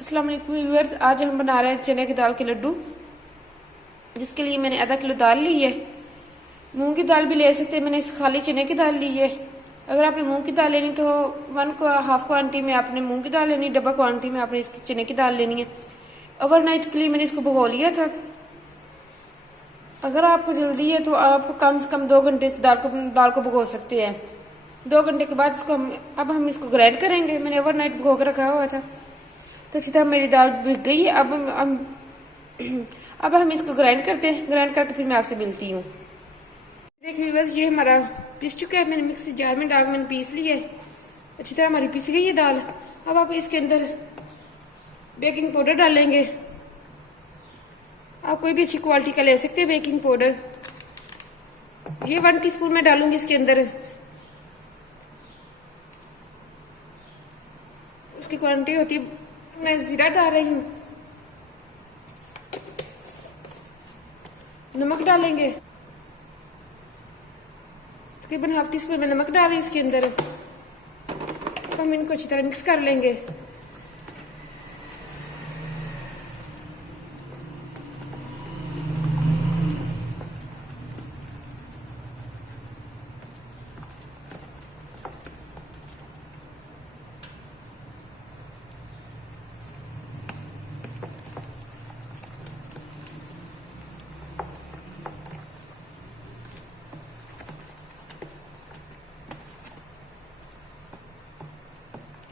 अस्सलाम वालेकुम व्यूअर्स, आज हम बना रहे हैं चने की दाल के लड्डू। जिसके लिए मैंने आधा किलो दाल ली है। मूंग की दाल भी ले सकते हैं, मैंने इस खाली चने की दाल ली है। अगर आपने मूंग की दाल लेनी तो हाफ क्वांटिटी में आपने मूंग की दाल लेनी, डबल क्वांटिटी में आपने इसकी चने की दाल लेनी है। ओवरनाइट के लिए मैंने इसको भिगो लिया था। अगर आपको जल्दी है तो आप कम से कम 2 घंटे इस दाल को भिगो सकते हैं। 2 घंटे के बाद अब हम इसको ग्राइंड करेंगे। मैंने ओवरनाइट भिगो कर रखा हुआ था, तो अच्छी तरह मेरी दाल भीग गई है। अब हम इसको ग्राइंड करते हैं। ग्राइंड करके फिर मैं आपसे मिलती हूँ। देखिए बस ये हमारा पीस चुका है। मैंने मिक्सी जार में डाल मैंने पीस लिया है। अच्छी तरह हमारी पीस गई है दाल। अब आप इसके अंदर बेकिंग पाउडर डालेंगे। आप कोई भी अच्छी क्वालिटी का ले सकते हैं बेकिंग पाउडर। ये 1 टीस्पून में डालूंगी इसके अंदर। उसकी क्वांटिटी होती है, मैं जीरा डाल रही हूँ। नमक डालेंगे, तकरीबन हाफ टीस्पून में नमक डालें इसके अंदर। हम इनको अच्छी तरह मिक्स कर लेंगे।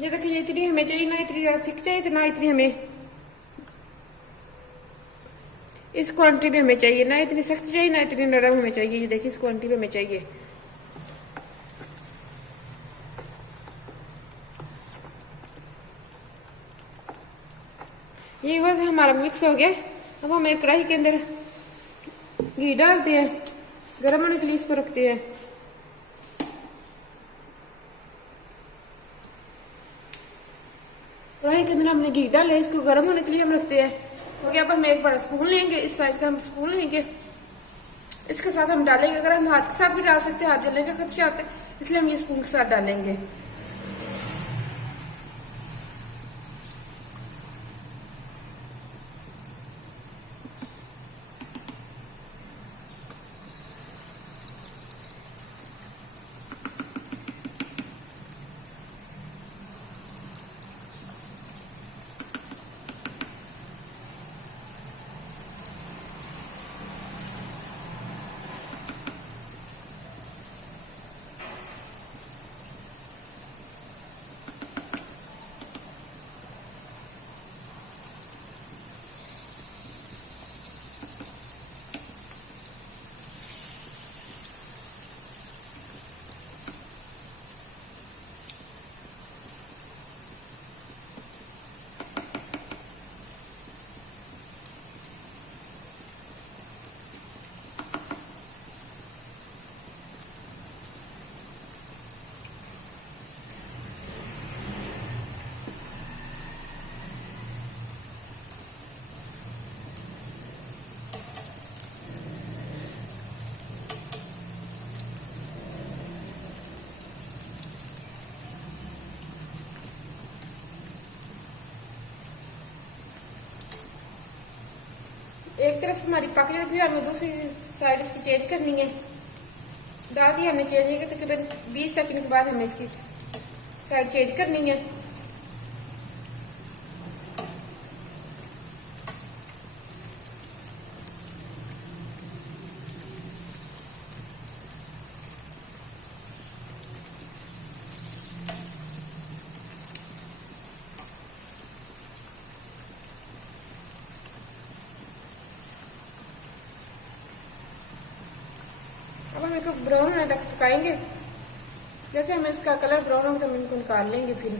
ये देखिए, ये इतनी हमें चाहिए, ना इतनी ज़्यादा थिक चाहिए तो ना इतनी हमें इस क्वांटिटी में हमें चाहिए। ना इतनी सख्त चाहिए ना इतनी नरम हमें चाहिए। ये देखिए, इस क्वांटिटी में हमें चाहिए। ये बस हमारा मिक्स हो गया। अब हम एक कढ़ाई के अंदर घी डालते हैं। गर्म होने के लिए इसको रखते हैं। कढ़ाई के अंदर हमने घी डाला है, इसको गर्म होने के लिए हम रखते हैं। तो अब हम एक बड़ा स्पून लेंगे, इस साइज का हम स्पून लेंगे। इसके साथ हम डालेंगे, अगर हम हाथ के साथ भी डाल सकते हैं, हाथ जलने का खदशा आता है, इसलिए हम ये स्पून के साथ डालेंगे। एक तरफ हमारी पक जाती है, हमें दूसरी साइड इसकी चेंज करनी है। डाल दी हमने चेंज नहीं, तकरीबन 20 सेकंड के बाद हमें इसकी साइड चेंज करनी है। अब हम इसको ब्राउन होने तक पकाएंगे। जैसे हमें इसका कलर ब्राउन होगा तो हम इनको निकाल लेंगे। फिर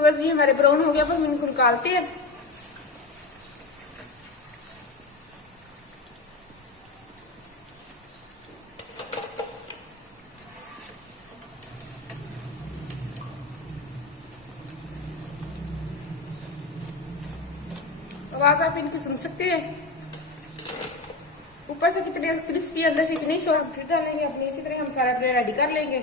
बस ये हमारे ब्राउन हो गया, अब हम इनको निकालते हैं। आवाज आप इनकी सुन सकते हैं। ऊपर से कितने क्रिस्पी, अंदर से इतनी सॉफ्ट फिर डालेंगे अपनी। इसी तरह हम सारा ब्रेड रेडी कर लेंगे।